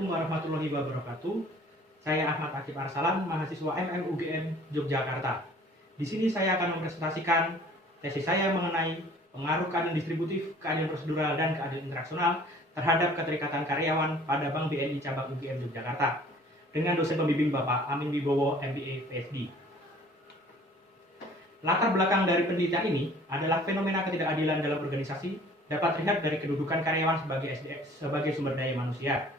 Assalamualaikum warahmatullahi wabarakatuh. Saya Ahmad Akib Arsalan, mahasiswa UGM Yogyakarta. Di sini saya akan mempresentasikan tesis saya mengenai pengaruh keadilan distributif, keadilan prosedural, dan keadilan interaksional terhadap keterikatan karyawan pada Bank BNI Cabang UGM Yogyakarta dengan dosen pembimbing Bapak Amin Wibowo, MBA, PhD. Latar belakang dari penelitian ini adalah fenomena ketidakadilan dalam organisasi dapat terlihat dari kedudukan karyawan sebagai sumber daya manusia,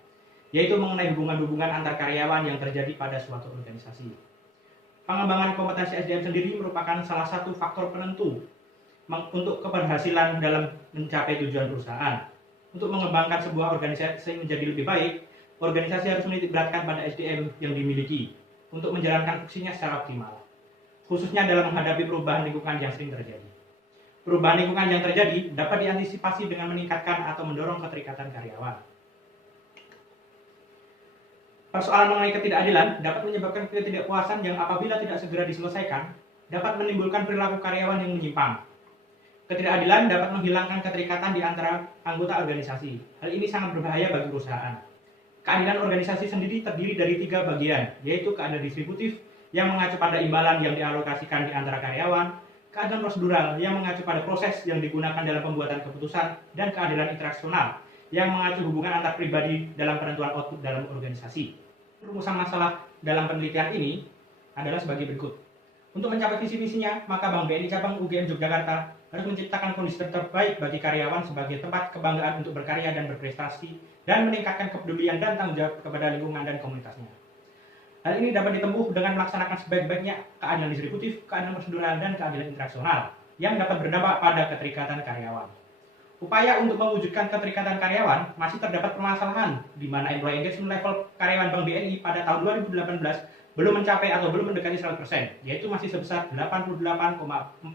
yaitu mengenai hubungan-hubungan antar karyawan yang terjadi pada suatu organisasi. Pengembangan kompetensi SDM sendiri merupakan salah satu faktor penentu untuk keberhasilan dalam mencapai tujuan perusahaan. Untuk mengembangkan sebuah organisasi menjadi lebih baik, organisasi harus menitikberatkan pada SDM yang dimiliki untuk menjalankan fungsinya secara optimal, khususnya dalam menghadapi perubahan lingkungan yang sering terjadi. Perubahan lingkungan yang terjadi dapat diantisipasi dengan meningkatkan atau mendorong keterikatan karyawan. Persoalan mengenai ketidakadilan dapat menyebabkan ketidakpuasan yang apabila tidak segera diselesaikan, dapat menimbulkan perilaku karyawan yang menyimpang. Ketidakadilan dapat menghilangkan keterikatan di antara anggota organisasi. Hal ini sangat berbahaya bagi perusahaan. Keadilan organisasi sendiri terdiri dari 3 bagian, yaitu keadilan distributif yang mengacu pada imbalan yang dialokasikan di antara karyawan, keadilan prosedural yang mengacu pada proses yang digunakan dalam pembuatan keputusan, dan keadilan interaksional yang mengacu hubungan antar pribadi dalam penentuan output dalam organisasi. Rumusan masalah dalam penelitian ini adalah sebagai berikut. Untuk mencapai visi-misinya, maka Bank BNI Cabang UGM Yogyakarta harus menciptakan kondisi terbaik bagi karyawan sebagai tempat kebanggaan untuk berkarya dan berprestasi, dan meningkatkan kepedulian dan tanggung jawab kepada lingkungan dan komunitasnya. Hal ini dapat ditempuh dengan melaksanakan sebaik-baiknya keadilan distributif, keadilan prosedural, dan keadilan interaksional yang dapat berdampak pada keterikatan karyawan. Upaya untuk mewujudkan keterikatan karyawan masih terdapat permasalahan di mana employee engagement level karyawan Bank BNI pada tahun 2018 belum mencapai atau belum mendekati 100%, yaitu masih sebesar 88,44%.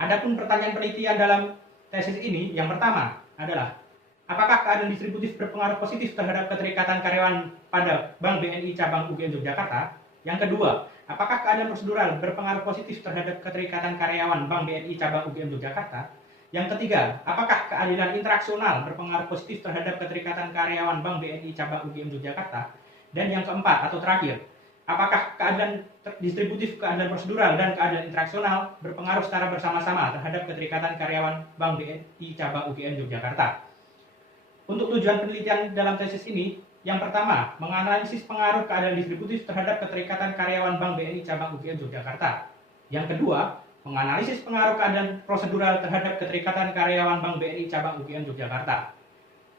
Adapun pertanyaan penelitian dalam tesis ini yang pertama adalah, apakah keadilan distributif berpengaruh positif terhadap keterikatan karyawan pada Bank BNI Cabang UGM Yogyakarta? Yang kedua, apakah keadilan prosedural berpengaruh positif terhadap keterikatan karyawan Bank BNI Cabang UGM Yogyakarta? Yang ketiga, apakah keadilan interaksional berpengaruh positif terhadap keterikatan karyawan Bank BNI Cabang UGM Yogyakarta? Dan yang keempat atau terakhir, apakah keadilan distributif, keadilan prosedural, dan keadilan interaksional berpengaruh secara bersama-sama terhadap keterikatan karyawan Bank BNI Cabang UGM Yogyakarta? Untuk tujuan penelitian dalam tesis ini, yang pertama, menganalisis pengaruh keadilan distributif terhadap keterikatan karyawan Bank BNI Cabang UGM Yogyakarta. Yang kedua, menganalisis pengaruh keadilan prosedural terhadap keterikatan karyawan Bank BNI Cabang UGM Yogyakarta.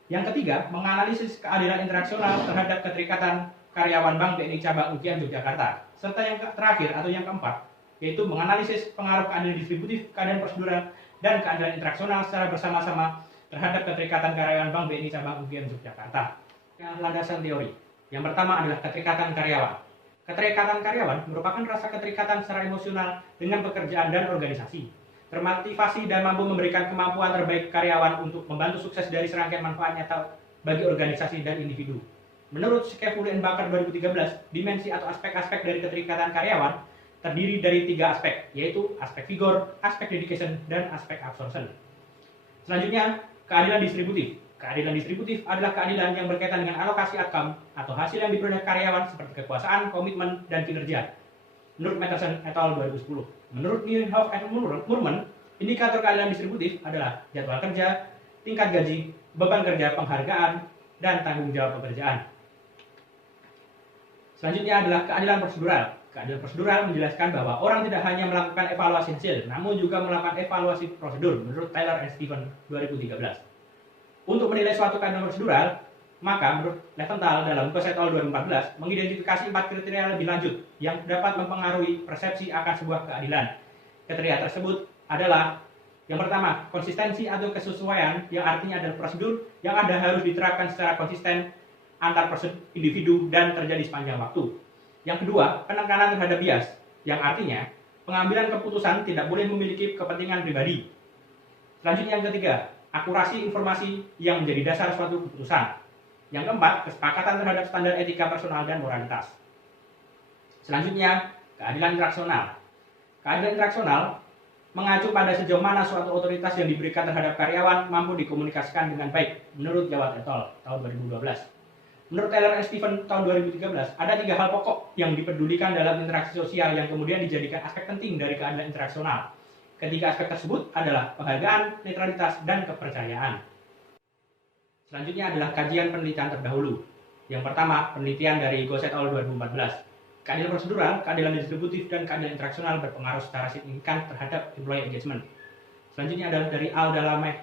Yang ketiga, menganalisis keadilan interaksional terhadap keterikatan karyawan Bank BNI Cabang UGM Yogyakarta. Serta yang terakhir atau yang keempat, yaitu menganalisis pengaruh keadilan distributif, keadilan prosedural, dan keadilan interaksional secara bersama-sama terhadap keterikatan karyawan Bank BNI Cabang UGM Yogyakarta. Landasan teori. Yang pertama adalah keterikatan karyawan. Keterikatan karyawan merupakan rasa keterikatan secara emosional dengan pekerjaan dan organisasi, termotivasi dan mampu memberikan kemampuan terbaik karyawan untuk membantu sukses dari serangkaian manfaat nyata bagi organisasi dan individu. Menurut Scaffold and Bakar 2013, dimensi atau aspek-aspek dari keterikatan karyawan terdiri dari 3 aspek, yaitu aspek vigor, aspek dedication, dan aspek absorption. Selanjutnya, keadilan distributif. Keadilan distributif adalah keadilan yang berkaitan dengan alokasi outcome atau hasil yang diperoleh karyawan seperti kekuasaan, komitmen, dan kinerja. Menurut Matterson et al. 2010. Menurut Nienhoff et Murman, indikator keadilan distributif adalah jadwal kerja, tingkat gaji, beban kerja, penghargaan, dan tanggung jawab pekerjaan. Selanjutnya adalah keadilan prosedural. Keadilan prosedural menjelaskan bahwa orang tidak hanya melakukan evaluasi hasil, namun juga melakukan evaluasi prosedur menurut Taylor and Stephen 2013. Untuk menilai suatu keadilan prosedural, maka menurut Leventhal dalam Bucks et al. 2014 mengidentifikasi 4 kriteria lebih lanjut yang dapat mempengaruhi persepsi akan sebuah keadilan. Kriteria tersebut adalah yang pertama, konsistensi atau kesesuaian, yang artinya adalah prosedur yang harus diterapkan secara konsisten antar individu dan terjadi sepanjang waktu. Yang kedua, penekanan terhadap bias, yang artinya pengambilan keputusan tidak boleh memiliki kepentingan pribadi. Selanjutnya yang ketiga, akurasi informasi yang menjadi dasar suatu keputusan. Yang keempat, kesepakatan terhadap standar etika personal dan moralitas. Selanjutnya, keadilan interaksional. Keadilan interaksional mengacu pada sejauh mana suatu otoritas yang diberikan terhadap karyawan mampu dikomunikasikan dengan baik, menurut Jawad et al. Tahun 2012. Menurut Taylor and Stephen tahun 2013, ada 3 hal pokok yang dipedulikan dalam interaksi sosial yang kemudian dijadikan aspek penting dari keadilan interaksional. Ketiga aspek tersebut adalah penghargaan, netralitas, dan kepercayaan. Selanjutnya adalah kajian penelitian terdahulu. Yang pertama, penelitian dari Gosset et al. 2014. Keadilan prosedural, keadilan distributif, dan keadilan interaksional berpengaruh secara signifikan terhadap employee engagement. Selanjutnya adalah dari Al-Dalameh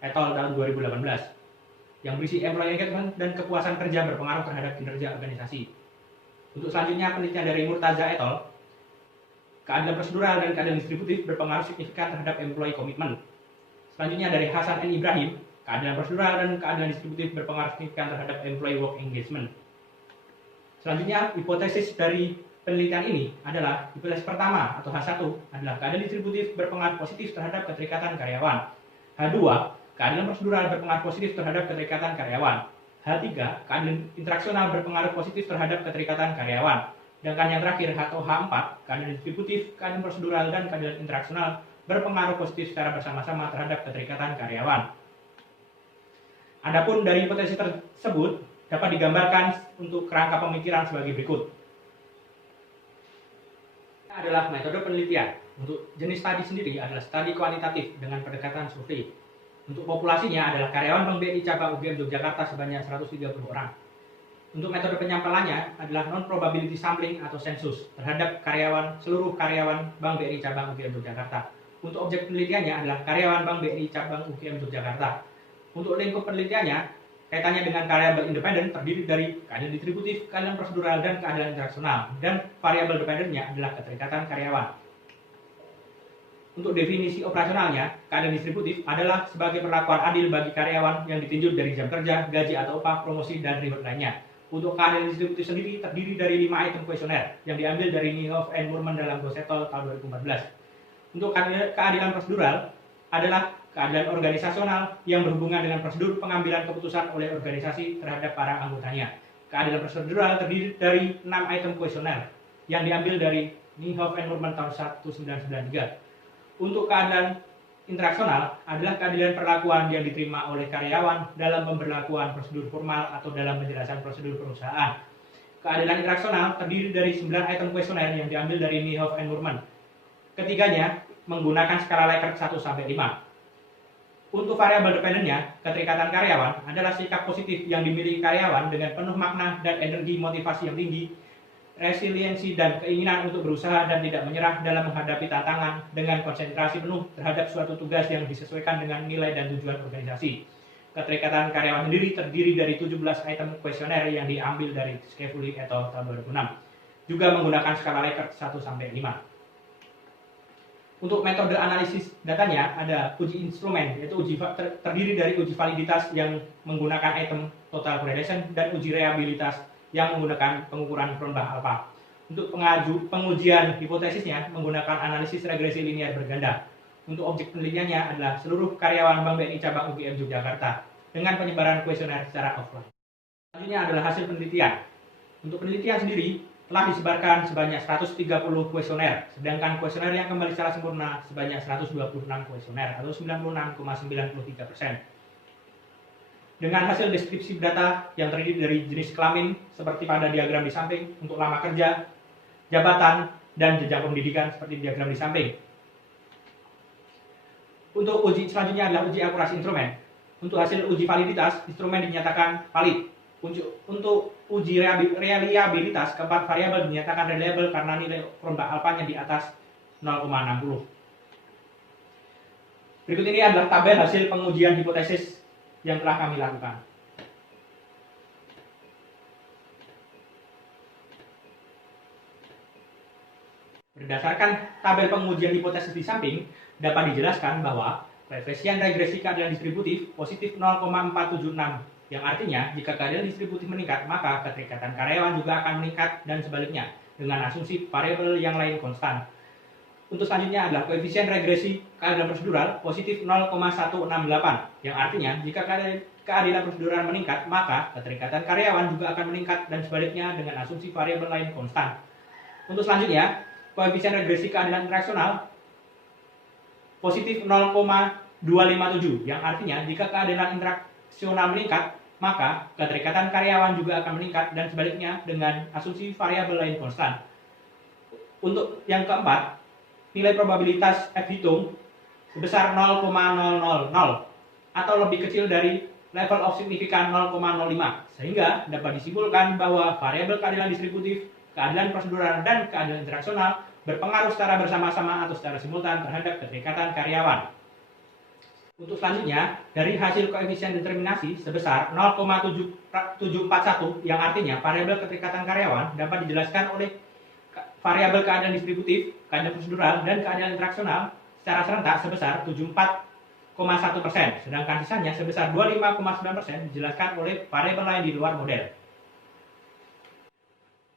et al. Tahun 2018. Yang berisi employee engagement dan kepuasan kerja berpengaruh terhadap kinerja organisasi. Untuk selanjutnya, penelitian dari Murtaza et al. Keadilan prosedural dan keadilan distributif berpengaruh signifikan terhadap employee commitment. Selanjutnya dari Hasan N. Ibrahim, keadilan prosedural dan keadilan distributif berpengaruh signifikan terhadap employee work engagement. Selanjutnya, hipotesis dari penelitian ini adalah hipotesis pertama atau H1 adalah keadilan distributif berpengaruh positif terhadap keterikatan karyawan. H2, keadilan prosedural berpengaruh positif terhadap keterikatan karyawan. H3, keadilan interaksional berpengaruh positif terhadap keterikatan karyawan. Sedangkan yang terakhir atau H4, keadilan distributif, keadilan prosedural, dan keadilan interaksional berpengaruh positif secara bersama-sama terhadap keterikatan karyawan. Adapun dari hipotesis tersebut dapat digambarkan untuk kerangka pemikiran sebagai berikut. Ini adalah metode penelitian. Untuk jenis studi sendiri adalah studi kuantitatif dengan pendekatan survei. Untuk populasinya adalah karyawan Bank BNI cabang UGM Yogyakarta sebanyak 130 orang. Untuk metode penyampaiannya adalah non-probability sampling atau sensus terhadap seluruh karyawan Bank BNI cabang UGM Yogyakarta. Untuk objek penelitiannya adalah karyawan Bank BNI cabang UGM Yogyakarta. Untuk lingkup penelitiannya, kaitannya dengan variabel independen terdiri dari keadilan distributif, keadilan prosedural, dan keadilan interaksional. Dan variabel dependennya adalah keterikatan karyawan. Untuk definisi operasionalnya, keadilan distributif adalah sebagai perlakuan adil bagi karyawan yang ditinjau dari jam kerja, gaji atau upah, promosi, dan reward lainnya. Untuk keadilan distributif sendiri terdiri dari 5 item kuesioner yang diambil dari Niehoff and Moorman dalam Gosset et al. Tahun 2014. Untuk keadilan prosedural adalah keadilan organisasional yang berhubungan dengan prosedur pengambilan keputusan oleh organisasi terhadap para anggotanya. Keadilan prosedural terdiri dari 6 item kuesioner yang diambil dari Niehoff and Moorman tahun 1993. Untuk keadilan interaksional adalah keadilan perlakuan yang diterima oleh karyawan dalam pemberlakuan prosedur formal atau dalam penjelasan prosedur perusahaan. Keadilan interaksional terdiri dari 9 item kuesioner yang diambil dari Niehoff and Moorman. Ketiganya menggunakan skala Likert 1-5. Untuk variabel dependennya, keterikatan karyawan adalah sikap positif yang dimiliki karyawan dengan penuh makna dan energi motivasi yang tinggi, resiliensi dan keinginan untuk berusaha dan tidak menyerah dalam menghadapi tantangan dengan konsentrasi penuh terhadap suatu tugas yang disesuaikan dengan nilai dan tujuan organisasi. Keterikatan karyawan sendiri terdiri dari 17 item kuesioner yang diambil dari Scafuli et al. Tahun 2006, juga menggunakan skala Likert 1-5. Untuk metode analisis datanya ada uji instrumen, yaitu terdiri dari uji validitas yang menggunakan item total correlation dan uji reliabilitas yang menggunakan pengukuran Cronbach alpha. Untuk pengujian hipotesisnya menggunakan analisis regresi linear berganda. Untuk objek penelitiannya adalah seluruh karyawan Bank BNI cabang UGM Yogyakarta dengan penyebaran kuesioner secara offline. Selanjutnya adalah hasil penelitian. Untuk penelitian sendiri telah disebarkan sebanyak 130 kuesioner, sedangkan kuesioner yang kembali secara sempurna sebanyak 126 kuesioner atau 96,93%. Dengan hasil deskripsi data yang terdiri dari jenis kelamin seperti pada diagram di samping, untuk lama kerja, jabatan, dan jenjang pendidikan seperti diagram di samping. Untuk uji selanjutnya adalah uji akurasi instrumen. Untuk hasil uji validitas, instrumen dinyatakan valid. Untuk uji reliabilitas, keempat variabel dinyatakan reliable karena nilai Cronbach alpha-nya di atas 0,60. Berikut ini adalah tabel hasil pengujian hipotesis yang telah kami lakukan. Berdasarkan tabel pengujian hipotesis di samping, dapat dijelaskan bahwa koefisien regresi keadilan distributif positif 0,476, yang artinya jika keadilan distributif meningkat, maka keterikatan karyawan juga akan meningkat dan sebaliknya, dengan asumsi variabel yang lain konstan. Untuk selanjutnya adalah koefisien regresi keadilan prosedural positif 0,168, yang artinya jika keadilan prosedural meningkat, maka keterikatan karyawan juga akan meningkat dan sebaliknya dengan asumsi variabel lain konstan. Untuk selanjutnya, koefisien regresi keadilan interaksional positif 0,257, yang artinya jika keadilan interaksional meningkat, maka keterikatan karyawan juga akan meningkat, dan sebaliknya dengan asumsi variabel lain konstan. Untuk yang keempat, nilai probabilitas F hitung sebesar 0,000 atau lebih kecil dari level of signifikan 0,05, sehingga dapat disimpulkan bahwa variabel keadilan distributif, keadilan prosedural, dan keadilan interaksional berpengaruh secara bersama-sama atau secara simultan terhadap keterikatan karyawan. Untuk selanjutnya, dari hasil koefisien determinasi sebesar 0,741, yang artinya variabel keterikatan karyawan dapat dijelaskan oleh variabel keadilan distributif, keadilan prosedural, dan keadilan interaksional secara serentak sebesar 74,1%, sedangkan sisanya sebesar 25,9% dijelaskan oleh variabel lain di luar model.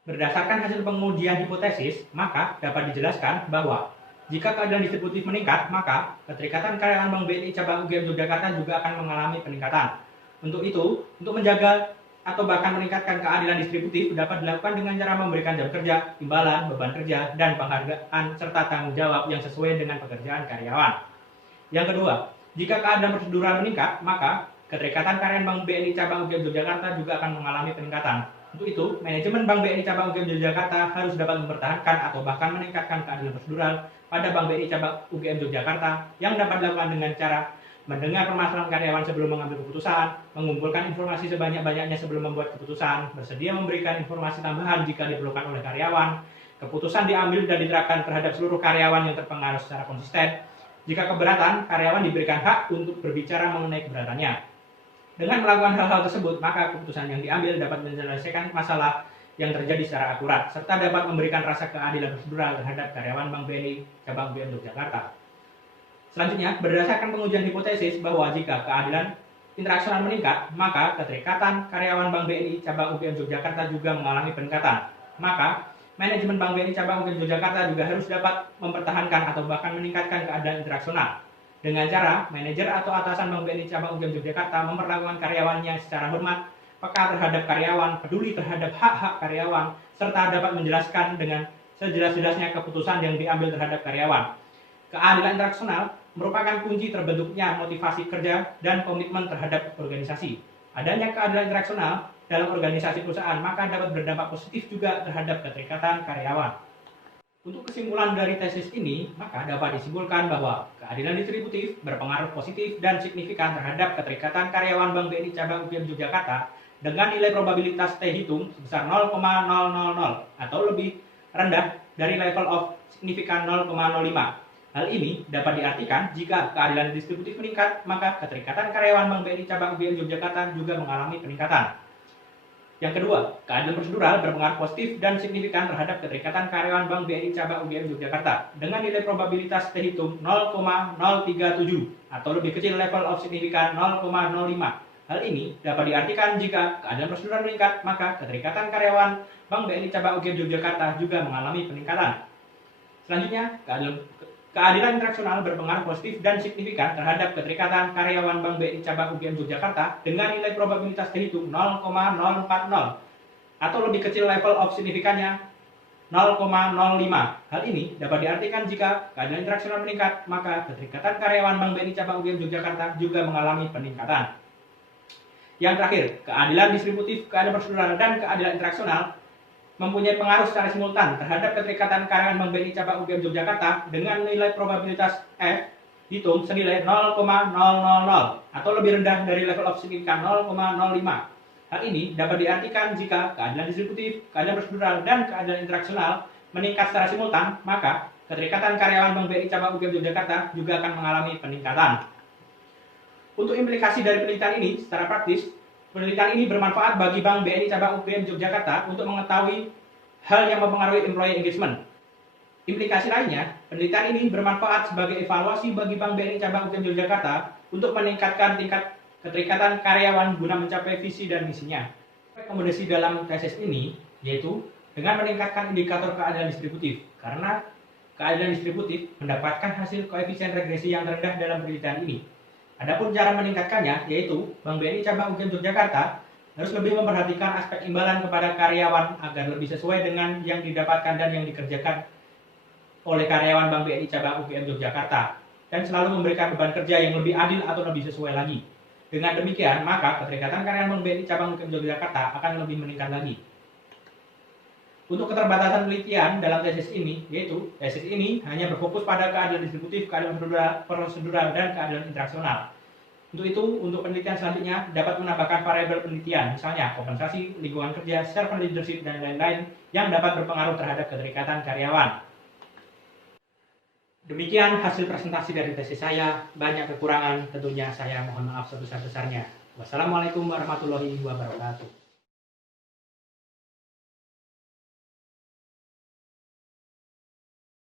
Berdasarkan hasil pengujian hipotesis, maka dapat dijelaskan bahwa jika keadilan distributif meningkat, maka keterikatan karyawan Bank BNI cabang UGM Yogyakarta juga akan mengalami peningkatan. Untuk itu, untuk menjaga atau bahkan meningkatkan keadilan distributif dapat dilakukan dengan cara memberikan jam kerja, imbalan, beban kerja, dan penghargaan serta tanggung jawab yang sesuai dengan pekerjaan karyawan. Yang kedua, jika keadilan prosedural meningkat, maka keterikatan karyawan Bank BNI cabang UGM Yogyakarta juga akan mengalami peningkatan. Untuk itu, manajemen Bank BNI cabang UGM Yogyakarta harus dapat mempertahankan atau bahkan meningkatkan keadilan prosedural pada Bank BNI cabang UGM Yogyakarta yang dapat dilakukan dengan cara mendengar permasalahan karyawan sebelum mengambil keputusan, mengumpulkan informasi sebanyak-banyaknya sebelum membuat keputusan, bersedia memberikan informasi tambahan jika diperlukan oleh karyawan, keputusan diambil dan diterapkan terhadap seluruh karyawan yang terpengaruh secara konsisten. Jika keberatan, karyawan diberikan hak untuk berbicara mengenai keberatannya. Dengan melakukan hal-hal tersebut, maka keputusan yang diambil dapat menyelesaikan masalah yang terjadi secara akurat, serta dapat memberikan rasa keadilan prosedural terhadap karyawan Bank BNI cabang UGM Yogyakarta. Selanjutnya, berdasarkan pengujian hipotesis bahwa jika keadilan interaksional meningkat, maka keterikatan karyawan Bank BNI cabang UGM Yogyakarta juga mengalami peningkatan. Maka, manajemen Bank BNI cabang UGM Yogyakarta juga harus dapat mempertahankan atau bahkan meningkatkan keadilan interaksional. Dengan cara, manajer atau atasan Bank BNI cabang UGM Yogyakarta memperlakukan karyawannya secara hormat, peka terhadap karyawan, peduli terhadap hak-hak karyawan, serta dapat menjelaskan dengan sejelas-jelasnya keputusan yang diambil terhadap karyawan. Keadilan interaksional merupakan kunci terbentuknya motivasi kerja dan komitmen terhadap organisasi. Adanya keadilan interaksional dalam organisasi perusahaan maka dapat berdampak positif juga terhadap keterikatan karyawan. Untuk kesimpulan dari tesis ini, maka dapat disimpulkan bahwa keadilan distributif berpengaruh positif dan signifikan terhadap keterikatan karyawan Bank BNI cabang UGM Yogyakarta dengan nilai probabilitas T hitung sebesar 0,000 atau lebih rendah dari level of signifikan 0,05. Hal ini dapat diartikan jika keadilan distributif meningkat, maka keterikatan karyawan Bank BNI cabang UGM Yogyakarta juga mengalami peningkatan. Yang kedua, keadilan prosedural berpengaruh positif dan signifikan terhadap keterikatan karyawan Bank BNI cabang UGM Yogyakarta dengan nilai probabilitas T hitung 0,037 atau lebih kecil level of signifikan 0,05. Hal ini dapat diartikan jika keadilan prosedural meningkat, maka keterikatan karyawan Bank BNI cabang UGM Yogyakarta juga mengalami peningkatan. Selanjutnya, keadilan interaksional berpengaruh positif dan signifikan terhadap keterikatan karyawan Bank BNI cabang UGM Yogyakarta dengan nilai probabilitas terhitung 0,040 atau lebih kecil level of signifikannya 0,05. Hal ini dapat diartikan jika keadilan interaksional meningkat, maka keterikatan karyawan Bank BNI cabang UGM Yogyakarta juga mengalami peningkatan. Yang terakhir, keadilan distributif, keadilan prosedural, dan keadilan interaksional mempunyai pengaruh secara simultan terhadap keterikatan karyawan Bank BNI cabang UGM Yogyakarta dengan nilai probabilitas F hitung senilai 0,000 atau lebih rendah dari level of signifikan 0,05. Hal ini dapat diartikan jika keadilan distributif, keadilan prosedural, dan keadilan interaksional meningkat secara simultan, maka keterikatan karyawan Bank BNI cabang UGM Yogyakarta juga akan mengalami peningkatan. Untuk implikasi dari penelitian ini secara praktis, penelitian ini bermanfaat bagi Bank BNI cabang UGM Yogyakarta untuk mengetahui hal yang mempengaruhi employee engagement. Implikasi lainnya, penelitian ini bermanfaat sebagai evaluasi bagi Bank BNI cabang UGM Yogyakarta untuk meningkatkan tingkat keterikatan karyawan guna mencapai visi dan misinya. Rekomendasi dalam tesis ini yaitu dengan meningkatkan indikator keadilan distributif, karena keadilan distributif mendapatkan hasil koefisien regresi yang terendah dalam penelitian ini. Adapun cara meningkatkannya yaitu Bank BNI cabang UGM Yogyakarta harus lebih memperhatikan aspek imbalan kepada karyawan agar lebih sesuai dengan yang didapatkan dan yang dikerjakan oleh karyawan Bank BNI cabang UGM Yogyakarta. dan selalu memberikan beban kerja yang lebih adil atau lebih sesuai lagi. Dengan demikian, maka keterikatan karyawan Bank BNI Cabang UGM Yogyakarta akan lebih meningkat lagi. Untuk keterbatasan penelitian dalam tesis ini, yaitu tesis ini hanya berfokus pada keadilan distributif, keadilan prosedural, dan keadilan interaksional. Untuk itu, untuk penelitian selanjutnya dapat menambahkan variabel penelitian, misalnya kompensasi, lingkungan kerja, servant leadership, dan lain-lain yang dapat berpengaruh terhadap keterikatan karyawan. Demikian hasil presentasi dari tesis saya. Banyak kekurangan, tentunya saya mohon maaf sebesar-besarnya. Wassalamualaikum warahmatullahi wabarakatuh.